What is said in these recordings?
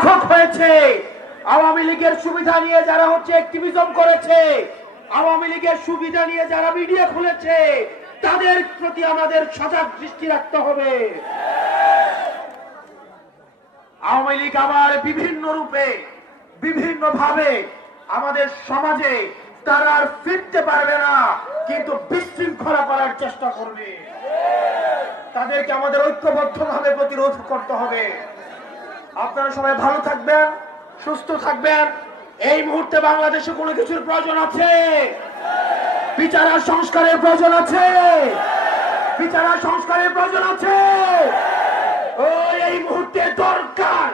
লেখক হয়েছে, আওয়ামী লীগের সুবিধা নিয়ে যারা অ্যাক্টিভিজম করেছে, আওয়ামী লীগের সুবিধা নিয়ে যারা মিডিয়া খুলেছে, তাদের প্রতি আমাদের সজাগ দৃষ্টি রাখতে হবে। আওয়ামী লীগ আবার বিভিন্ন রূপে বিভিন্ন ভাবে আমাদের সমাজে তারা আর ফিরতে পারবে না, কিন্তু বিশৃঙ্খলা করার চেষ্টা করবে। তাদেরকে আমাদের ঐক্যবদ্ধভাবে প্রতিরোধ করতে হবে। আপনারা সবাই ভালো থাকবেন, সুস্থ থাকবেন। এই মুহূর্তে বাংলাদেশে কোনো কিছুর প্রয়োজন আছে, বিচার আর সংস্কারের প্রয়োজন আছে, বিচার আর সংস্কারের প্রয়োজন আছে। এই মুহূর্তে দরকার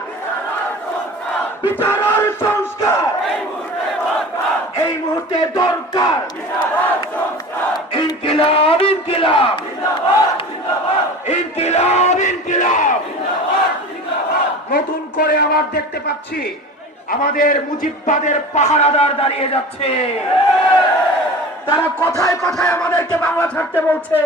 বিচার আর সংস্কার, এই মুহূর্তে দরকার ইনকিলাব, ইনকিলাব, ইনকিলাব, ইনকিলাব। নতুন করে আবার দেখতে পাচ্ছি আমাদের মুজিববাদের পাহারাদার দাঁড়িয়ে যাচ্ছে। তারা কথায় কথায় আমাদেরকে বাংলা ছাড়তে বলছে।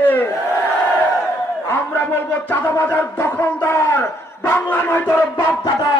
আমরা বলবো চাঁদাবাজার দখলদার বাংলা নয় তোর বাপ দাদা।